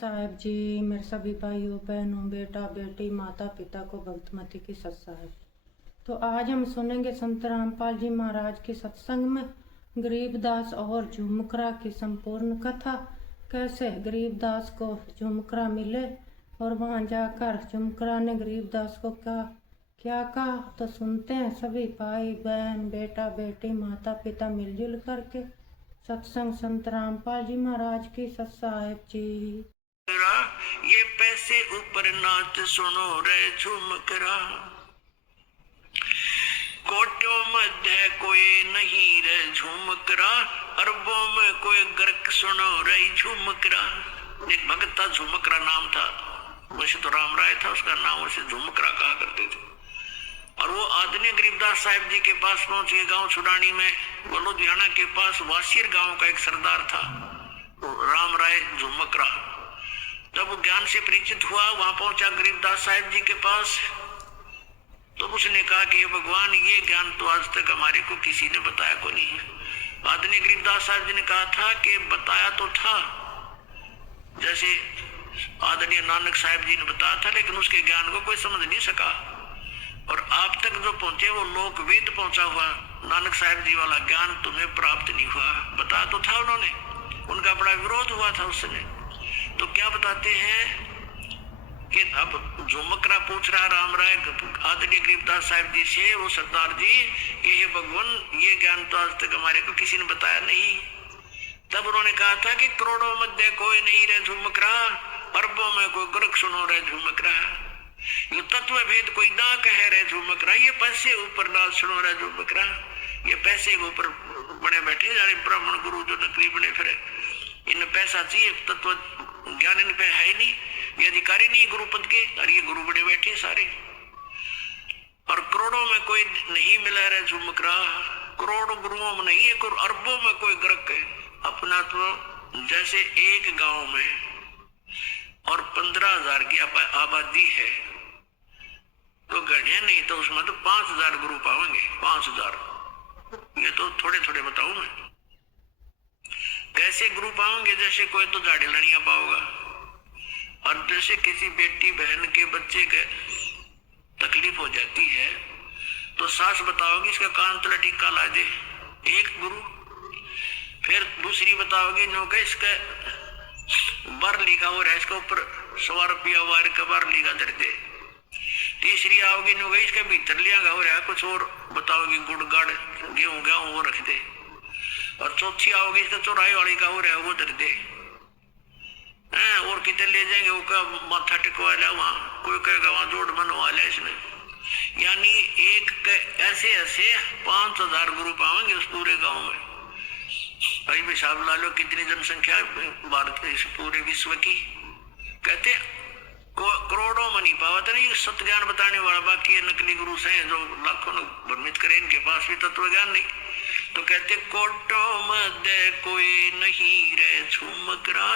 साहेब जी, मेरे सभी भाइयों बहनों बेटा बेटी माता पिता को भक्तमती की सत साहेब। तो आज हम सुनेंगे संत रामपाल जी महाराज के सत्संग में गरीबदास और झुमकरा की संपूर्ण कथा। कैसे गरीबदास को झुमकरा मिले और वहां जाकर झुमकरा ने गरीबदास को क्या क्या कहा, तो सुनते हैं सभी भाई बहन बेटा बेटी माता पिता मिलजुल करके सत्संग संत रामपाल जी महाराज की सत साहेब जी। ये पैसे ऊपर नाच सुनो रे झुमकरा, कोटों मध्य कोई नहीं रे झुमकरा, अरबों में कोई गर्क सुनो रे झुमकरा। एक भगत था, झुमकरा नाम था। वैसे तो राम राय था उसका नाम, वैसे झुमकरा कहा करते थे। और वो आदमी गरीबदास साहिब जी के पास पहुंचे, गांव छुड़ानी में, वो लुधियाना के पास वासियर गांव का एक सरदार था, राम राय झुमकरा। जब वो ज्ञान से परिचित हुआ, वहां पहुंचा गरीबदास साहिब जी के पास, तो उसने कहा कि भगवान, ये ज्ञान तो आज तक हमारे को किसी ने बताया को नहीं है। आदरणीय गरीबदास साहिब जी ने कहा था कि बताया तो था, जैसे आदरणीय नानक साहिब जी ने बताया था, लेकिन उसके ज्ञान को कोई समझ नहीं सका। और आप तक जो पहुंचे वो लोक वेद पहुंचा हुआ, नानक साहिब जी वाला ज्ञान तुम्हें प्राप्त नहीं हुआ। बताया तो था उन्होंने, उनका बड़ा विरोध हुआ था उस समय। तो क्या बताते हैं कि अब झुमकरा पूछ रहा राम राय आदरणीय गरीबदास साहिब जी से, वो सरदार जी, कि हे भगवान, ये ज्ञान तो आज तक हमारे को किसी ने बताया नहीं। तब उन्होंने कहा था कि करोड़ों मध्य कोई नहीं रे झुमकरा, अरबों में कोई गर्क सुनो रे झुमकरा। ये तत्व भेद कोई ना कहे रे झुमकरा, ये पैसे ऊपर ना सुनो रे झुमकरा। ये पैसे के ऊपर बने बैठे जाने ब्राह्मण गुरु जो नकली बने फिरे, इन पैसा चाहिए, तत्व ज्ञान इन पे है ही नहीं, ये अधिकारी नहीं गुरु पद के, और ये गुरु बड़े बैठे सारे। और करोड़ों में कोई नहीं मिला रे झुमकरा, करोड़ों गुरुओं में नहीं है, अरबों में कोई गर्क है। अपना तो जैसे एक गांव में और 15,000 की आबादी है, तो गढ़े नहीं तो उसमें तो 5,000 गुरु पाएंगे। 5,000, ये तो थोड़े थोड़े बताऊं मैं। कैसे गुरु पाओगे? जैसे कोई तो झाड़ी लड़िया पाओगा, और जैसे किसी बेटी बहन के बच्चे के तकलीफ हो जाती है तो सास बताओगी इसका कान तला टीका ला दे, एक गुरु। फिर दूसरी बताओगी नो के इसका बर लिखा हो रहा है, इसके ऊपर 100 रुपया वार का बर लिखा दर दे। तीसरी आओगी नो गई इसका भीतर लिया हो रहा है, कुछ और बताओगी, गुड़ गड़ गेहूं गेहूं वो रख दे। और चौथी आओगी इसका चौराहे वाली का हो रहा है, वो दर दे। और कितने ले जाएंगे, वो का माथा टिकवा लिया वहां, कोई कहेगा वहां जोड़ बनवा लिया इसने। यानी एक ऐसे ऐसे 5,000 गुरु पाएंगे उस पूरे गांव में। भाई हिसाब ला लो कितनी जनसंख्या भारत के इस पूरे विश्व की। कहते करोड़ों में नहीं पावा था, नहीं सत्य ज्ञान बताने वाला। बाकी ये नकली गुरु हैं जो लाखों ने भ्रमित करे, इनके पास भी तत्व ज्ञान नहीं। तो कहते कोटों मध्य कोई नहीं रे झुमकरा,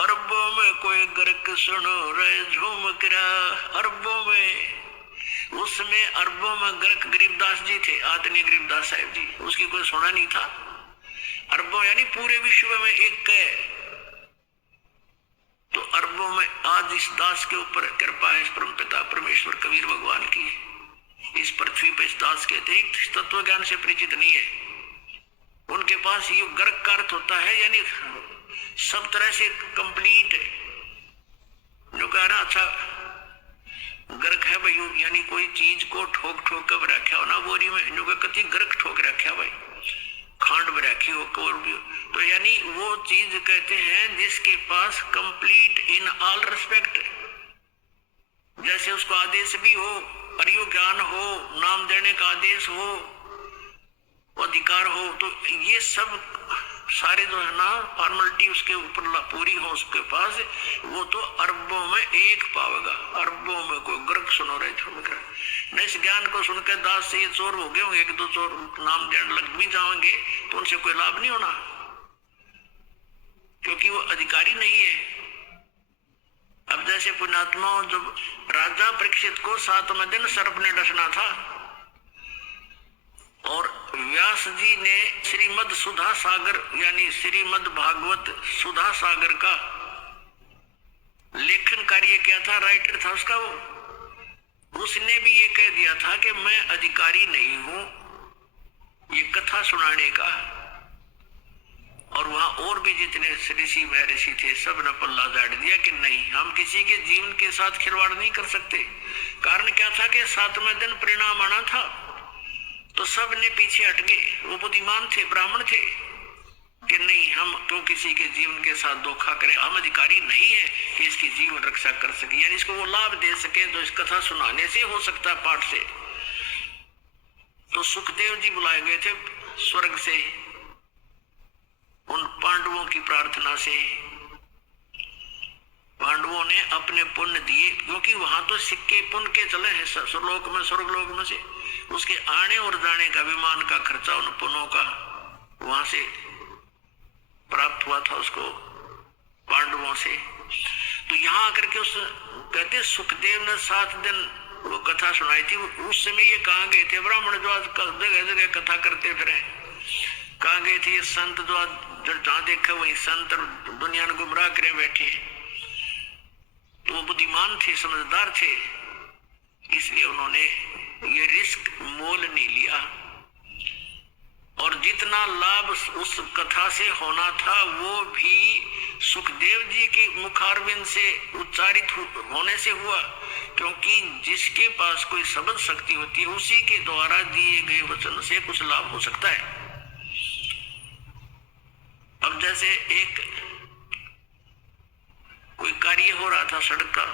अरबों में कोई गर्क सुनो रे झुमकरा। अरबों में, उसमें अरबों में गर्क गरीबदास जी थे, आदरणीय गरीबदास साहिब जी, उसकी कोई सुना नहीं था। अरबों यानी पूरे विश्व में एक है। तो अरबों में आज इस दास के ऊपर कृपा है, इस परम पिता परमेश्वर कबीर भगवान की। इस पृथ्वी पर इस दास के अतिरिक्त तत्व ज्ञान से परिचित नहीं है। उनके पास ये गर्क का अर्थ होता है, यानी सब तरह से कंप्लीट है। जो कह रहा अच्छा गर्क है भाई, यानी कोई चीज को ठोक ठोक कर रखा हो ना बोरी में, जो कति गर्क ठोक रखा भाई, खांड में रखी हो कोर भी। तो यानी वो चीज कहते हैं जिसके पास कंप्लीट इन ऑल रिस्पेक्ट, जैसे उसको आदेश भी हो, अरियो ज्ञान हो, नाम देने का आदेश हो, अधिकार हो, तो ये सब सारे जो है ना फॉर्मेलिटी उसके ऊपर पूरी हो उसके पास, वो तो अरबों में एक पावेगा। अरबों में कोई गर्क सुनो रहे झुमकरा। नहीं, इस ज्ञान को सुनकर दास से ये चोर हो गए होंगे, एक दो चोर नाम देने लग भी जाएंगे, तो उनसे कोई लाभ नहीं होना, क्योंकि वो अधिकारी नहीं है। अब जैसे पुण्यात्मा, जब राजा परीक्षित को 7वें दिन सर्प ने डसना था, और व्यास जी ने श्रीमद सुधा सागर यानी श्रीमद भागवत सुधा सागर का कार्य क्या था, राइटर था उसका, वो उसने भी ये कह दिया था कि मैं अधिकारी नहीं हूं ये कथा सुनाने का। और वहां और भी जितने ऋषि महर्षि थे सब ने पल्ला झाड़ दिया कि नहीं, हम किसी के जीवन के साथ खिलवाड़ नहीं कर सकते। कारण क्या था कि 7वें दिन परिणाम आना था, तो सब ने पीछे हट गए। वो बुद्धिमान थे, ब्राह्मण थे कि नहीं, हम क्यों किसी के जीवन के साथ धोखा करें, हम अधिकारी नहीं है कि इसकी जीवन रक्षा कर सके, यानी इसको वो लाभ दे सके तो इस कथा सुनाने से हो सकता है, पाठ से। तो सुखदेव जी बुलाए गए थे स्वर्ग से, उन पांडवों की प्रार्थना से। पांडवों ने अपने पुण्य दिए, क्योंकि वहां तो सिक्के पुण्य के चले हैं स्वर्गलोक में, स्वर्गलोक में से उसके आने और जाने का विमान का खर्चा उन पुण्यों का वहां से प्राप्त हुआ था उसको पांडवों से। तो यहाँ आकर के उस कहते सुखदेव ने 7 दिन वो कथा सुनाई थी। उस समय ये कहाँ गए थे ब्राह्मण जो आज जगह जगह कथा करते फिरे, कहाँ गए थे ये संत जो आज जहाँ देखा वही संत दुनिया ने गुमराह करे बैठे। तो वो बुद्धिमान थे, समझदार थे, इसलिए उन्होंने ये रिस्क मोल नहीं लिया। और जितना लाभ उस कथा से होना था वो भी सुखदेव जी के मुखारविंद से उच्चारित होने से हुआ, क्योंकि जिसके पास कोई शब्द शक्ति होती है उसी के द्वारा दिए गए वचन से कुछ लाभ हो सकता है। अब जैसे एक कोई कार्य हो रहा था सड़क का,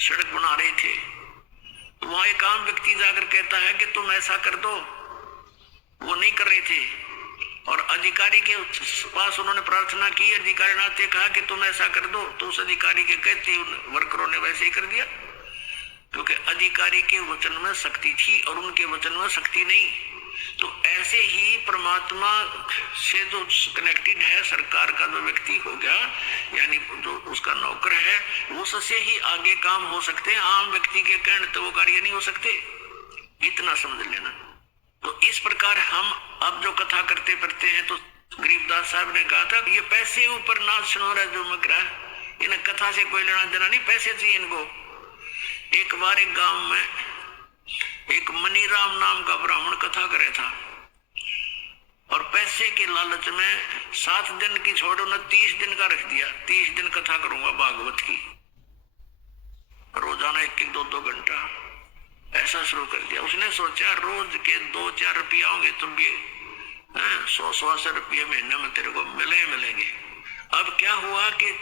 सड़क बना रहे थे, तो वहां एक आम व्यक्ति जाकर कहता है कि तुम ऐसा कर दो, वो नहीं कर रहे थे, और अधिकारी के पास उन्होंने प्रार्थना की, अधिकारी ने कहा कि तुम ऐसा कर दो, तो उस अधिकारी के कहते उन वर्करों ने वैसे ही कर दिया, क्योंकि अधिकारी के वचन में शक्ति थी और उनके वचन में शक्ति नहीं। तो ऐसे ही परमात्मा से जो कनेक्टेड है, सरकार का जो व्यक्ति हो गया, यानी जो उसका नौकर है, उससे ही आगे काम हो सकते हैं, आम व्यक्ति के कहने तो वो कार्य नहीं हो सकते, इतना समझ लेना। तो इस प्रकार हम अब जो कथा करते फिरते हैं, तो गरीबदास साहब ने कहा था ये पैसे ऊपर नाच सुनो रहा जो मकरा, इन कथा से कोई लेना देना नहीं, पैसे चाहिए इनको। एक बार एक गांव में एक मनीराम नाम का ब्राह्मण कथा करे था, और पैसे के लालच में 7 दिन की छोड़ उन्हें 30 दिन का रख दिया। 30 दिन कथा करूंगा भागवत की, रोजाना 1-1, 2-2 घंटा ऐसा शुरू कर दिया। उसने सोचा रोज के 2-4 रुपया होंगे तो भी 100-150 रुपये महीने में तेरे को मिलेंगे। अब क्या हुआ कि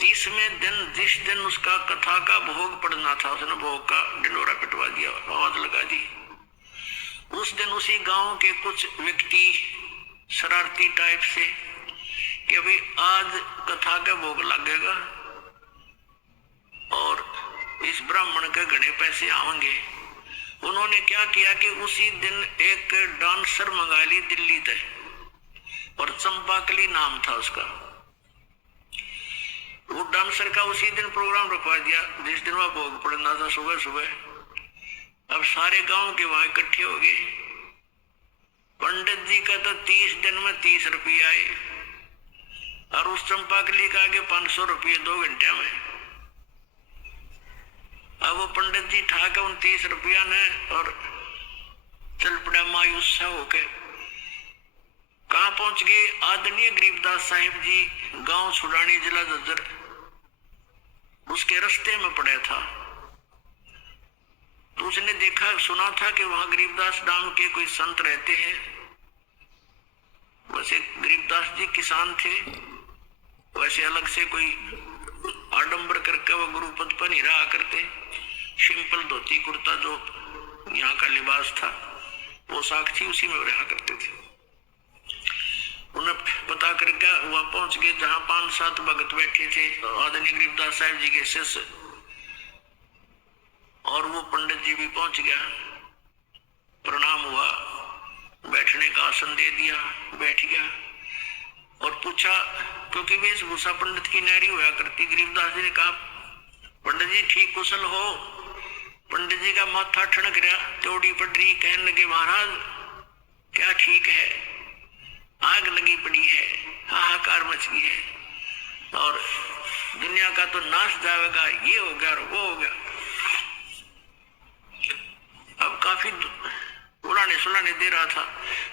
30वें दिन जिस दिन उसका कथा का भोग पड़ना था, उसने भोग का ढिंडोरा पिटवा दिया, आवाज लगा दी। उस दिन उसी गांव के कुछ व्यक्ति शरारती टाइप से कि अभी आज कथा का भोग लगेगा और इस ब्राह्मण के घने पैसे आएंगे। उन्होंने क्या किया कि उसी दिन एक डांसर मंगा ली दिल्ली से, और चंपाकली नाम था उसका। वो डांसर का उसी दिन प्रोग्राम रखवा दिया जिस दिन वह भोग पड़ना था, सुबह सुबह। अब सारे गांव के वहां इकट्ठे हो गए। पंडित जी का तो 30 दिन में 30 रुपये आए, और उस चंपाकली का आगे 500 रुपये 2 घंटे में। अब वो पंडित जी ठाके उन 30 रुपया ने और चल पड़ा मायूस सा होके। कहां पहुंच गए? आदरणीय गरीबदास साहिब जी गांव छुड़ानी, जिला जज्जर, उसके रास्ते में पड़ा था। तो उसने देखा, सुना था कि वहां गरीबदास नाम के कोई संत रहते हैं। वैसे गरीबदास जी किसान थे, वैसे अलग से कोई आडंबर करके वो गुरु पद पर नहीं रहा करते। सिंपल धोती कुर्ता जो यहाँ का लिबास था, पोशाक थी, उसी में रहा करते थे। उन्हें पता करके वहां पहुंच गए जहां 5-7 भगत बैठे थे, आदरणीय गरीबदास साहिब जी के शिष्य, और वो पंडित जी भी पहुंच गया। प्रणाम हुआ, बैठने का आसन दे दिया, बैठ गया और पूछा, क्योंकि वेशभूषा पंडित की नारी हुआ करती। गरीबदास जी ने कहा, पंडित जी ठीक कुशल हो? पंडित जी का माथा ठनक रहा, चौड़ी पड़ रही, कहने लगे महाराज क्या ठीक है, आग लगी पड़ी है, हाहाकार मच गई है। और दुनिया का तो नाश जाएगा, ये हो गया और वो हो गया। अब काफी उड़ाने सुलाने दे रहा था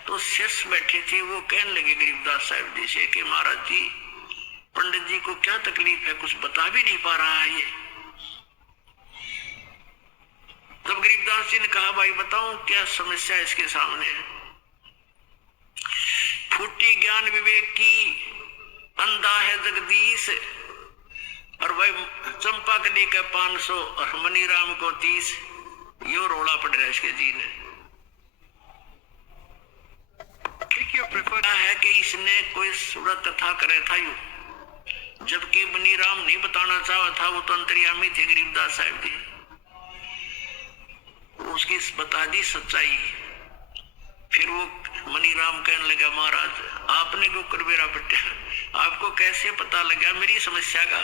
तो शिष्य बैठे थे, वो कहने लगे गरीबदास साहब जी से कि महाराज जी, पंडित जी को क्या तकलीफ है, कुछ बता भी नहीं पा रहा है ये। तब गरीबदास जी ने कहा, भाई बताओ क्या समस्या इसके सामने है। फूटी ज्ञान विवेक की, अंधा है जगदीश, और भाई चंपा कली का 500 और मनी राम को 30, यो रोड़ा पड़ रहा है इसके जी ने। है कि इसने कोई सूरत कथा करे था यू, जबकि मनी राम नहीं बताना चाहा था, वो तो अंतर्यामी थे गरीबदास साहब जी। उसकी बता दी सच्चाई। फिर वो मनी राम कहने लगा, महाराज आपने क्यों करवेरा पट्टा, आपको कैसे पता लगा मेरी समस्या का।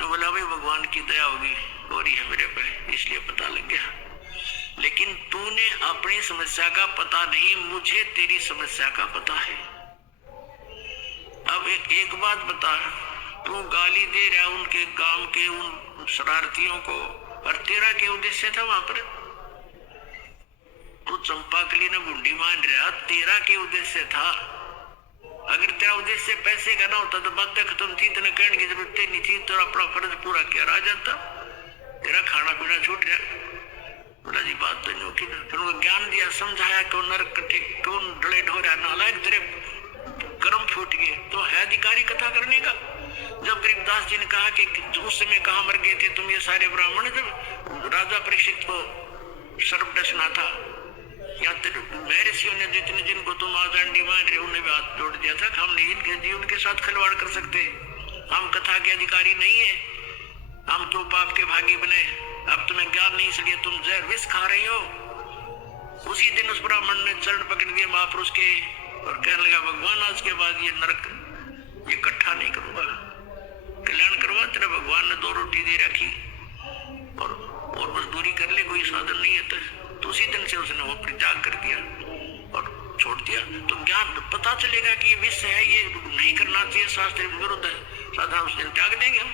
बोला भाई भगवान की दया होगी हो रही है मेरे पे, इसलिए पता लग गया। लेकिन तूने अपनी समस्या का पता नहीं, मुझे तेरी समस्या का पता है। अब एक बात बता, तू गाली दे रहा उनके गांव के उन शरारतियों को, और तेरा क्या उद्देश्य था वहां पर? तू चंपाकली ने गुंडी मान रहा, तेरा क्या उद्देश्य था? अगर तेरा उद्देश्य पैसे का ना होता तो बात खत्म थी, तेने कहने की जरूरत नहीं थी, तेरा अपना फर्ज पूरा किया रह जाता, तेरा खाना पीना छूट गया। बोला जी बात तो नहीं, फिर उनको ज्ञान दिया, समझाया कि नरक कौन डले ढोरा नालायक, तेरे कर्म फूट गए, तो है अधिकारी कथा करने का। जब गरीबदास जी ने कहा कि उस समय कहाँ मर गए थे तुम ये सारे ब्राह्मण, जब राजा परीक्षित को सर्प डसना था, या महर्षियों ने जितने जिनको तुम आजांडी मान रहे उन्हें भी हाथ जोड़ दिया था, हमने इनके जीवन के साथ खिलवाड़ कर सकते, हम कथा के अधिकारी नहीं है, हम तो पाप के भागी बने। अब तुम्हें ज्ञान नहीं, इसलिए तुम जहर विष खा रही हो। उसी दिन उस ब्राह्मण ने चरण पकड़ दिए महापुरुष के और कहने लगा, भगवान आज के बाद ये नरक ये इकट्ठा नहीं करूंगा, कल्याण करवा। तेरा भगवान ने 2 रोटी दे रखी और मजदूरी कर ले, कोई साधन नहीं है। तो उसी दिन से उसने वो परित्याग कर दिया और छोड़ दिया। तो ज्ञान पता चलेगा कि ये विष है, ये नहीं करना चाहिए, शास्त्र विरुद्ध है, साधा उस दिन त्याग देंगे हम।